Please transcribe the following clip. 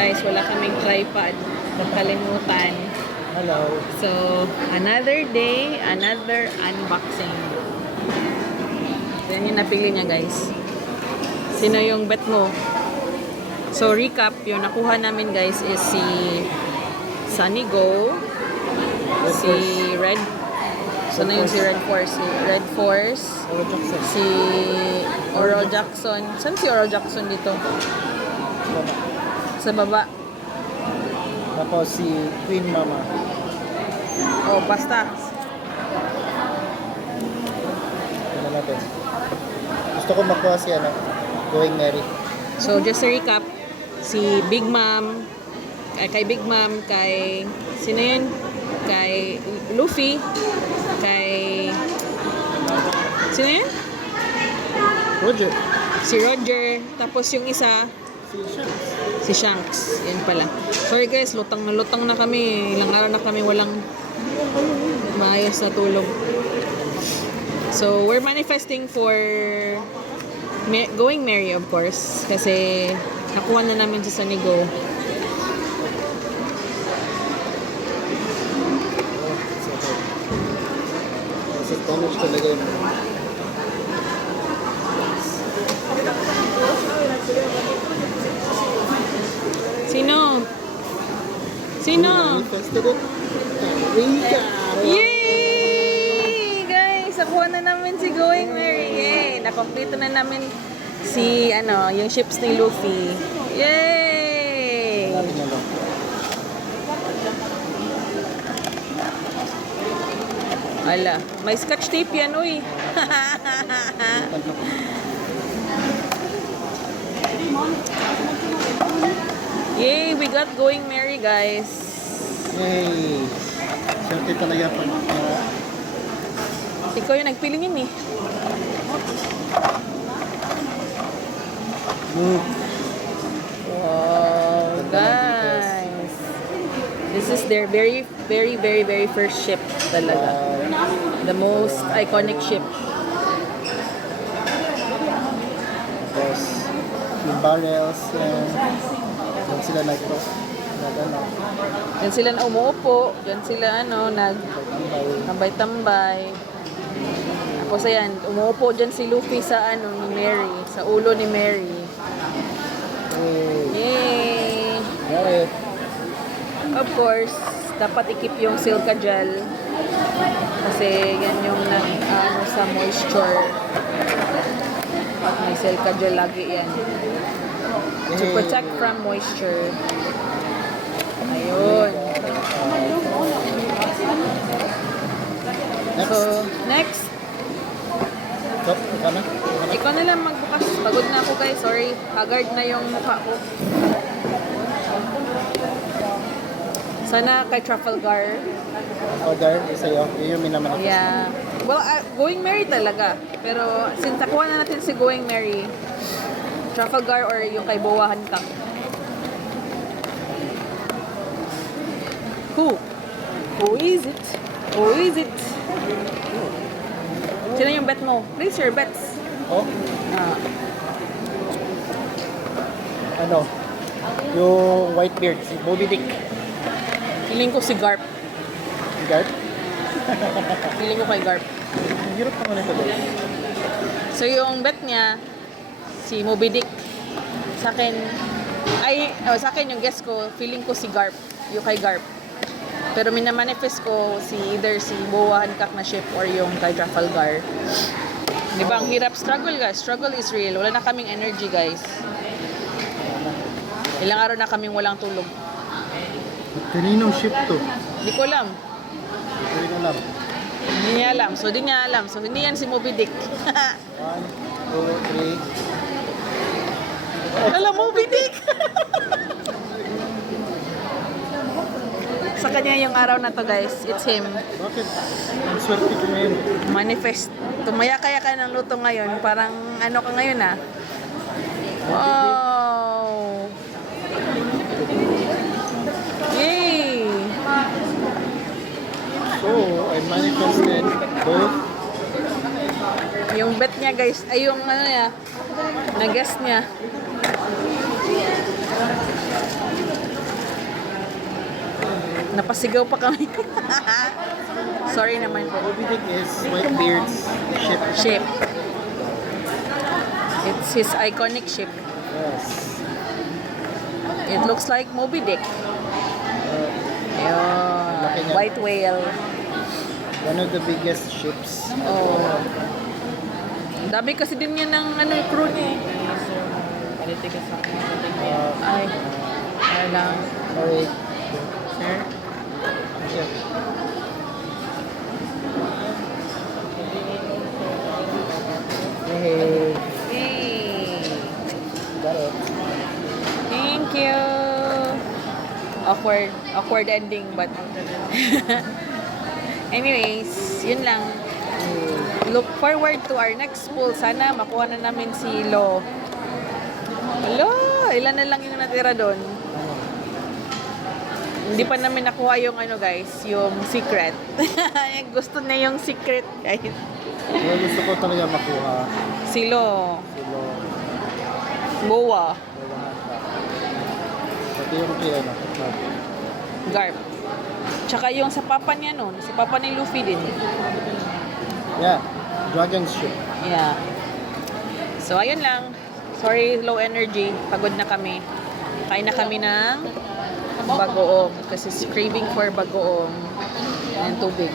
Guys, wala kaming tripod. Nakalimutan. Hello. So, another day, another unboxing. Yan yung napili niya, guys. Sino yung bet mo? So, recap, yung nakuha namin, guys, is si Sunny Go, si Red, sana yung si Red Force, si Oral Jackson. Saan si Oral Jackson dito? Sa baba. Tapos si Queen Mama. Oh, basta. Ano natin? Gusto ko makuha si Going Merry. So, just to recap, si Big Mom, kay Big Mom, kay, sino yun? Kay Luffy, kay, sino yun? Roger. Si Roger, tapos yung isa, si Shanks. Yan pala. Sorry guys, lutang na kami. Ilang araw na kami walang maayos na tulog. So, we're manifesting for Going Merry, of course. Kasi, nakuha na namin sa Sanigo. Kasi damage talaga yun. Sino? Sino? Yay! Guys, nakuha na namin si Going Merry. Yay! Nakompleto na namin si, yung ships ni Luffy. Yay! Ala, may scotch tape yan, uy. Yay, we got Going Merry, guys. Yay! Swerte talaga pa. Ikaw yung nagpiling yun eh. Wow, guys. This is their very, very, very, very first ship talaga. The most iconic ship. Tapos yung barrels yan sila Diyan sila na umuupo. Diyan sila tambay-tambay. Tapos ayan, umuupo dyan si Luffy sa ni Mary. Sa ulo ni Mary. Yay! Yay! Of course, dapat i-keep yung silica gel. Kasi yan yung sa moisture. At may silica gel lagi yan. To protect from moisture. Ayun. So, next. Ikaw na lang magbukas. Pagod na ako guys. Sorry. Haggard na yung mukha ko. Sana kay Trafalgar. Trafalgar? Sa'yo? Yun yung minamanifest. Yeah. Well, Going Merry talaga. Pero since nakuha na natin si Going Merry, Trafalgar or yung kay Boa Hancock. Who is it? Who is it? Sino yung bet mo? Place your bets. Oh? Yung Whitebeard, si Moby Dick. Feeling ko si Garp. Si Garp? Feeling ko kay Garp. Ang hirap naman ito guys. So yung bet niya, si Moby Dick. Sa akin yung guess ko, feeling ko si Garp. Yung kay Garp. Pero minamanifest ko either si Boa Hancock na ship or yung kay Trafalgar. Di ba? Ang hirap. Struggle guys. Struggle is real. Wala na kaming energy guys. Ilang araw na kaming walang tulog. Kaninong ship to? Di ko alam. Hindi ko alam. Hindi niya alam. So, di niya alam. So, hindi yan si Moby Dick. 1, 2, 3. Alam, Moby Dick! Sa kanya yung araw na to guys. It's him. Bakit? Ang swerte ko ngayon. Manifest. Tumaya-kaya ka ng luto ngayon. Parang ka ngayon ah. Wow! Yay! So, I manifested both. Yung bet niya guys, ay yung na-guess niya. Napasigaw pa kami. Sorry naman po. Moby Dick is Whitebeard's ship. Ship. It's his iconic ship. Yes. It looks like Moby Dick. Laki niya. White whale. One of the biggest ships. Oh. Dami kasi din yan ng crew niya. Ay. Ay lang. Alright. Sir. Okay. Hey. Hey. Got it. Thank you. Awkward ending, but anyways, yun lang. Look forward to our next pool. Sana makuha na namin si Lo. Hello, ilan na lang yung natira doon. Hindi pa namin nakuha yung guys, yung secret. Gusto na yung secret, guys. Well, gusto ko talaga makuha. Si Lo. Silo. Boa. Kailangan ka. Pati yung kaya na. Garp. Tsaka yung sa papa niya nun, si papa ni Luffy din. Yeah. Dragon's ship. Yeah. So, ayun lang. Sorry, low energy. Pagod na kami. Kain na kami ng bagoong. Kasi craving for bagoong and tubig.